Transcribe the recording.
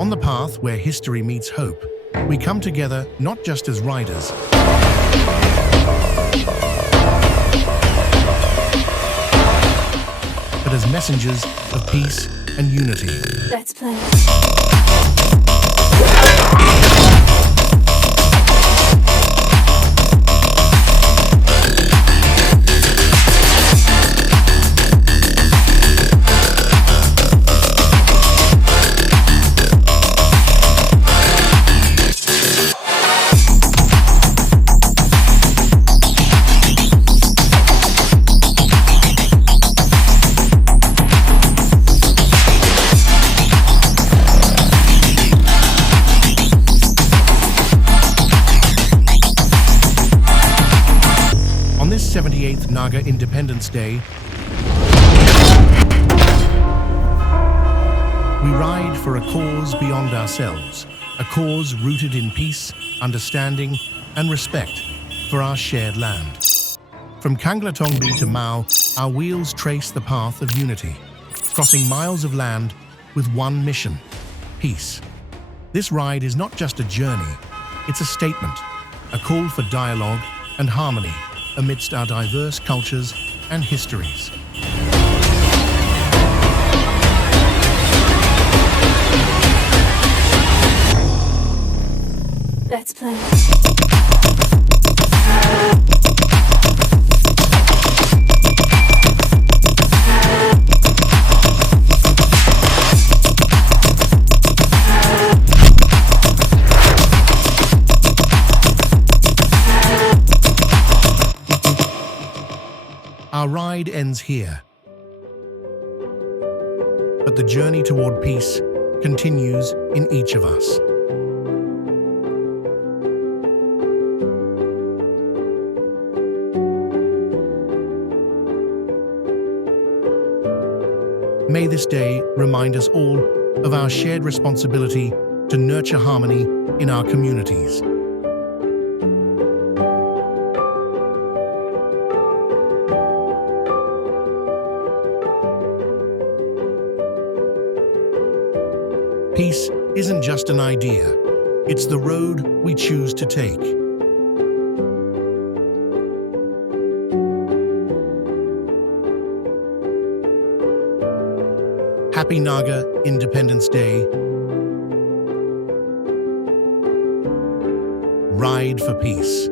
On the path where history meets hope, we come together not just as riders, but as messengers of peace and unity. Let's play. On this 78th Naga Independence Day, we ride for a cause beyond ourselves, a cause rooted in peace, understanding, and respect for our shared land. From Kanglatongbi to Mao, our wheels trace the path of unity, crossing miles of land with one mission: peace. This ride is not just a journey, it's a statement, a call for dialogue and harmony amidst our diverse cultures and histories. Let's play. Our ride ends here, but the journey toward peace continues in each of us. May this day remind us all of our shared responsibility to nurture harmony in our communities. Peace isn't just an idea, it's the road we choose to take. Happy Naga Independence Day. Ride for peace.